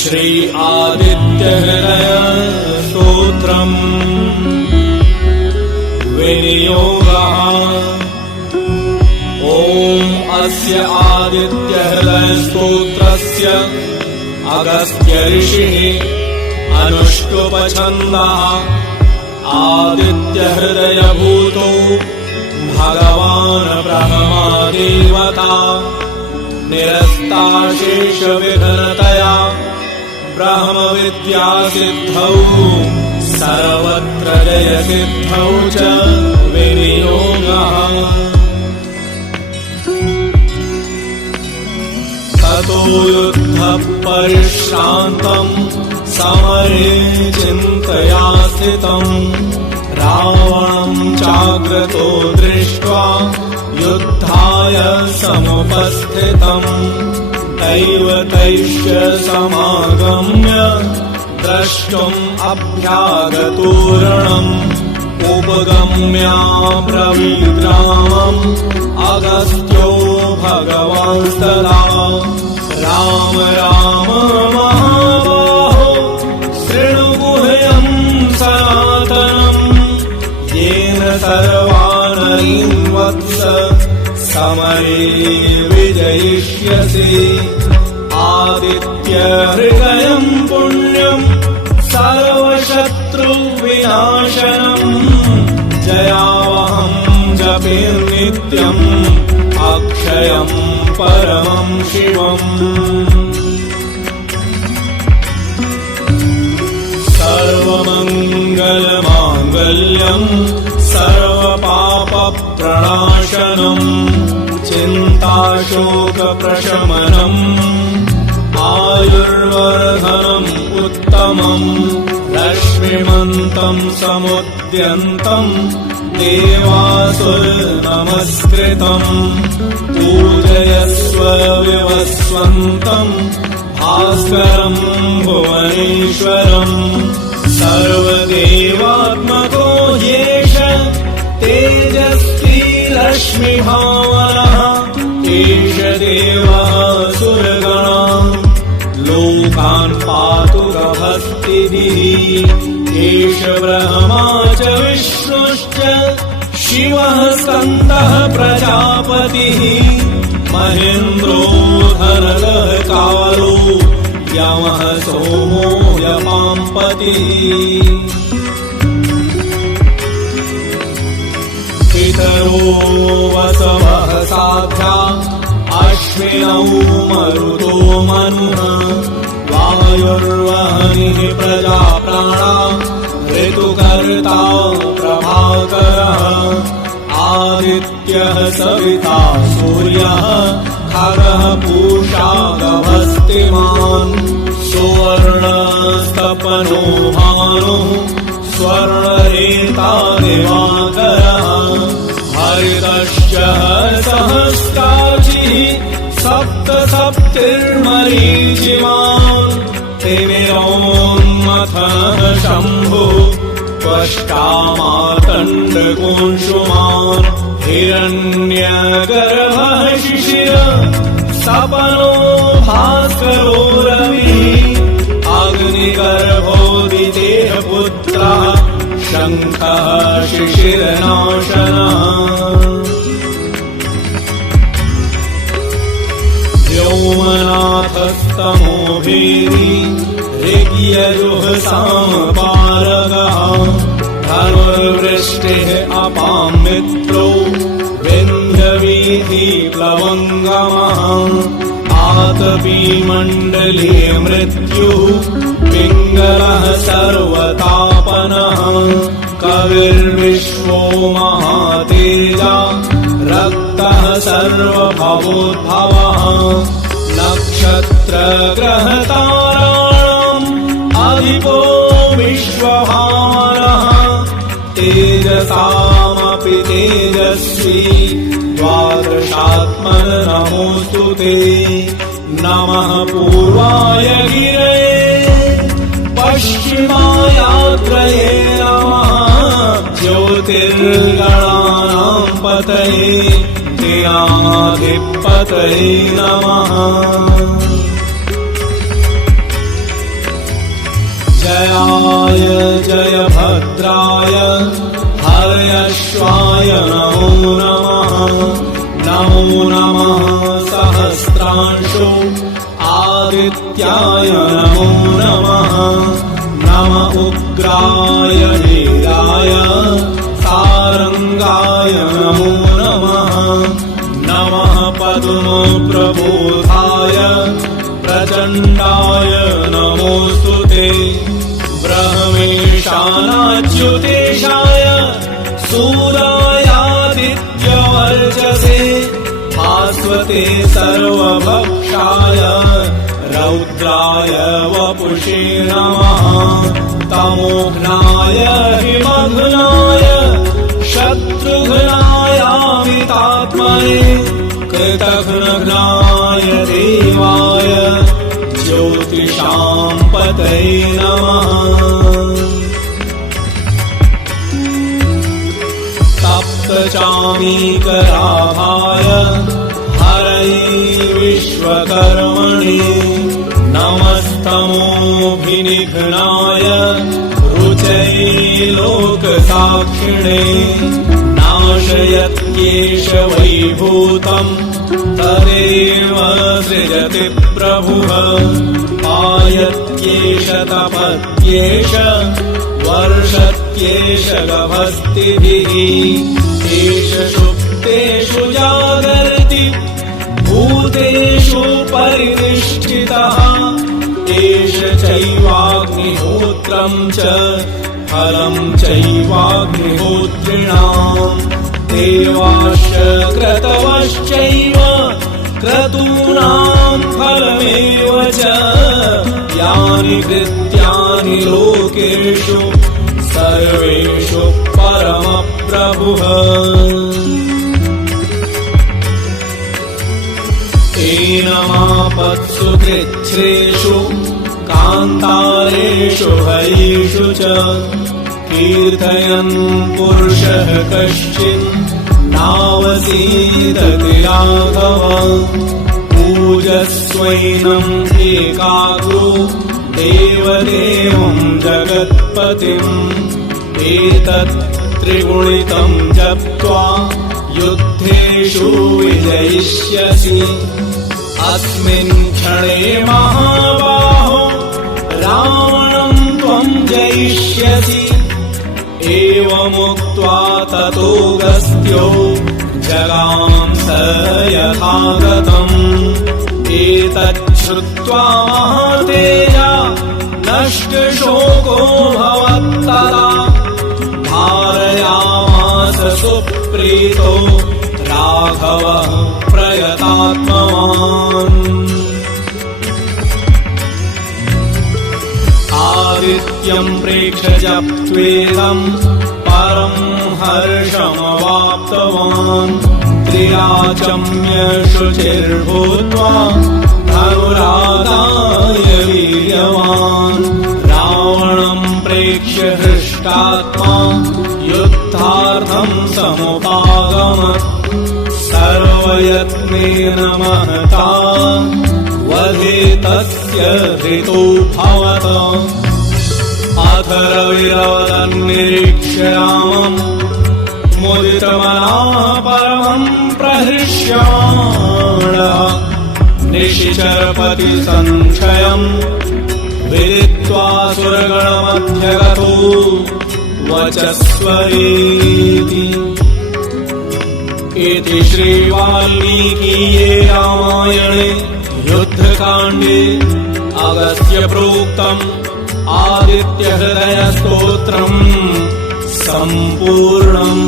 श्री आदित्यहृदय स्तोत्रम् विनियोगः। ॐ अस्य आदित्यहृदय स्तोत्रस्य अगस्त्य ऋषिः अनुष्टुप्छन्दः आदित्यहृदयभूतो भगवान् ब्रह्मा देवता निरस्ताशेषविघ्नतया ब्रह्मविद्यासिद्धौ सर्वत्र जयसिद्धौ च विनियोगः। ततो युद्धः परिश्रान्तम् समरे चिन्तया स्थितम् रावणम् चाग्रतो दृष्ट्वा युद्धाय समुपस्थितम् दैवतैश्च समागम्य द्रष्टुम् अभ्यागतोरणम् उपगम्याब्रवीद्रामम् अगस्त्यो भगवांस्तदा राम राम महाबाहो शृणु गुह्यम् सनातनम् येन सर्वानरीन् वत्स समरे विजयिष्यसि आदित्यहृदयम् पुण्यम् सर्वशत्रुविनाशनम् जयावहम् जपे नित्यम् अक्षयम् परमम् शिवम् सर्वमङ्गलमाङ्गल्यम् सर्वपापप्रणाशनम् चिन्ताशोकप्रशमनम् आयुर्वर्धनम् उत्तमम् रश्मिमन्तम् समुद्यन्तम् देवासुरनमस्कृतम् पूजयस्व विवस्वन्तम् भास्करम् भुवनेश्वरम् सर्वदेवात्मको ह्येष तेजस्वी लक्ष्मीभावनः एष देवः सुरगणान् लोकान् पातु गभस्तिभिः एष ब्रह्मा च विष्णुश्च शिवः स्कन्दः प्रजापतिः महेन्द्रो धनदः कालो यमः सोमो यमाम्पतिः पितरो वसवः साध्या अश्विनौ मरुतो मनुः वायुर्वहनिः प्रजाप्राणा ऋतुकर्ता प्रभाकरः आदित्यः सविता सूर्यः खगः पूषा गभस्तिमान् सुवर्णस्तपनो भानुः स्वर्णरेता दिवाकरः हरितश्च सहस्राचिः सप्त सप्तिर्मरीचिमान् तिमिरोन्मथनः शम्भुः त्वष्टामातण्डकुंसुमान् हिरण्यगर्भः शिशिर सपनो भास्करो रविः अग्निगर्भोदितेः पुत्रः शङ्खः शिशिरनाशनः व्योमनाथस्तमोभिः ऋग्यजुः सामपारगः धनुर्वृष्टिः अपां मित्रो विन्ध्यवीथिप्लवङ्गमः आतपीमण्डले मृत्युः पिङ्गलः सर्वतापनः कविर्विश्वो महातेजा रक्तः सर्वभवोद्भवः नक्षत्रग्रहताराणाम् अधिपो विश्वभावनः तेजसामपि तेजस्वी द्वादशात्मन नमोऽस्तु ते नमः पूर्वाय गिरये पश्चिमायात्रये नमः ज्योतिर्गणानाम् पतये दिनाधिपतये नमः जयाय जयभद्राय हर्यश्वाय नमो नमः। नमो नमः सहस्रांशो आदित्याय नमो नमः। नम उग्राय वीराय सारंगाय नमो नमः। नमः पद्मप्रबोधाय प्रचण्डाय नमोऽस्तुते। ब्रह्मेशानाच्युतेशाय सूर्यायादित्यवर्चसे भास्वते सर्वभक्षाय रौद्राय वपुषे नमः। तमोघ्नाय हिमघ्नाय शत्रुघ्नायामितात्मने कृतघ्नघ्नाय देवाय ज्योतिषां पतये नमः। सप्तचामीकराभाय हरये विश्वकर्मणे नमस्तमोभिनिघ्नाय रुचये लोकसाक्षिणे। नाशयत्येष वैभूतम् तदेव सृजति प्रभुः। पायत्येष तपत्येष वर्षत्येष गभस्तिभिः। एष सुप्तेषु जागर्ति भूतेषु परिनिष्ठितः। एष चैवाग्निहोत्रम् च फलम् चैवाग्निहोत्रिणाम्। देवाश्च क्रतवश्चैव क्रतूनाम् फलमेव च। यानि कृत्यानि लोकेषु सर्वेषु परमप्रभुः। एनमापत्सु कृच्छ्रेषु कान्तारेषु हयेषु च कीर्तयन् पुरुषः कश्चिन् नावसीदति राघव। पूजस्वैनम् एकाग्रो देवदेवम् जगत्पतिम्। एतत् त्रिगुणितम् जप्त्वा युद्धेषु विजयिष्यसि। अस्मिन् क्षणे महाबाहो रावणम् त्वम् जयिष्यसि। एवमुक्त्वा ततोऽगस्त्यो जगांस यथागतम्। एतच्छ्रुत्वा महातेजा नष्टशोको भवत्तदा। धारयामास सुप्रीतो राघवः प्रयतात्मवान्। आदित्यम् प्रेक्ष्य जप्त्वेदम् परम् हर्षमवाप्तवान्। त्रियाचम्य शुचिर्भूत्वा धनुरादाय वीर्यवान्। रावणम् प्रेक्ष्य हृष्टात्मा युद्धार्थम् समुपागमत्। सर्वयत्नेन महता वधे तस्य हृतोऽभवत्। अथ रविरवदन्निरीक्ष्यामम् मुदितमनाः परमम् प्रहृष्याणः। निशिचरपति संशयम् विदित्वा सुरगणमध्यगतो वचस्वरेति। इति श्रीवाल्मीकीये रामायणे युद्धकाण्डे अगस्त्य प्रोक्तम् आदित्यहृदयस्तोत्रम् सम्पूर्णम्।